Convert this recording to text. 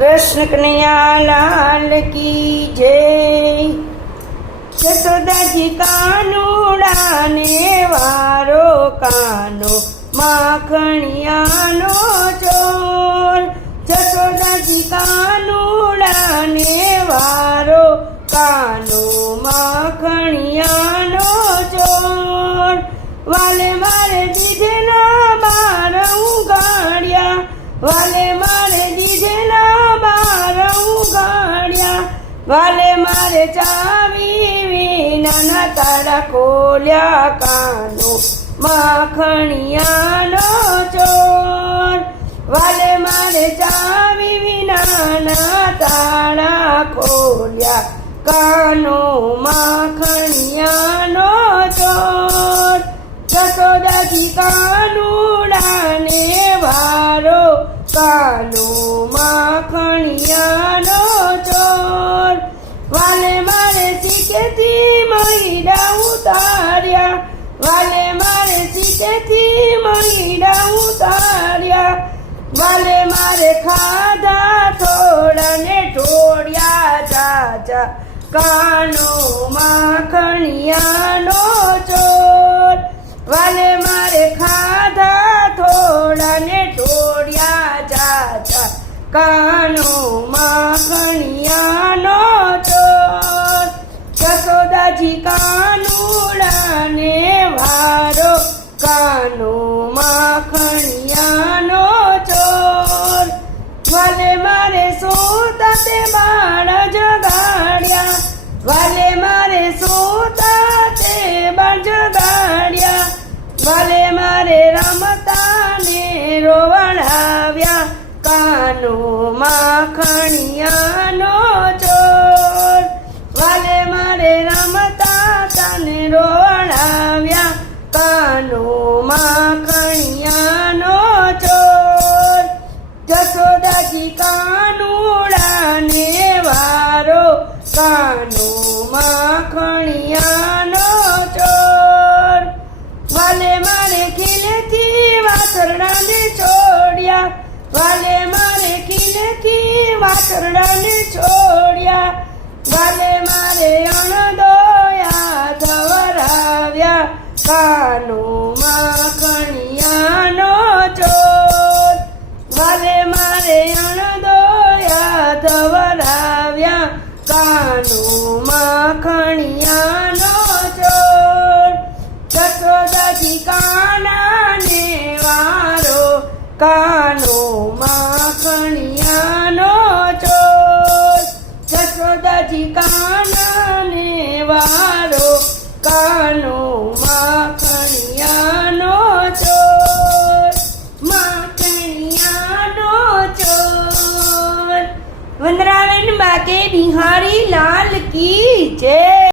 કૃષ્ણ કનૈયાલાલ કી જય. જસોદાજી કાનુડાને વારો કાનો માખણિયાનો ચોર. જસોદાજી કાનુડાને વારો કાનો માખણિયાનો ચોર. વાલે મારે દીધેલા બાર ઉગાડ્યા, વાલે વાલે મારે ચાવી વિનાના તારા ખોલ્યા કાનો. માખણિયાનો ચોર. વાલે મારે ચાવી વિનાના તારા ખોલ્યા કાનો. માખણિયાનો ચોર. જસોદાજી કાનુડાને વારો કાનો. ચીકેથી મહિડા ઉતાર્યા? વાલે મારે ચીકેથી મહિડા ઉતાર્યા? વાલે મારે ખાધા થોડા ને ઢોળ્યા ચાચા. કાનો માખણિયાનો ચોર. વાલે મારે ખાધા થોડા ને ઢોળ્યા ચાચા. કાનો માખણિયાનો ચોર. જસોદાજી કાનુડાને વારો કાનો માખણિયાનો ચોર. વાલે મારે સોતા તે બાળ જગાડ્યા. વાલે મારે સોતા તે બાળ જગાડ્યા. વાલે મારે રમતાને રોવડાવ્યા. કાનો માખણિયાનો ચોર. વારો કાનો માખણિયાનો ચોર. વાલે મારે ખીલેથી વાસરડાને છોડ્યા વાલે મારે ખીલેથી વાસરડાને છોડ્યા વાલે મારે અણદોયા ધવરાવ્યા. કાનો કાનો માખણિયાનો ચોર જસોદાજી કાનાને વારો કાનો માખણિયાનો ચોર માખણિયાનો ચોર વંદરાવેન બાગે બિહારી લાલ કી જય.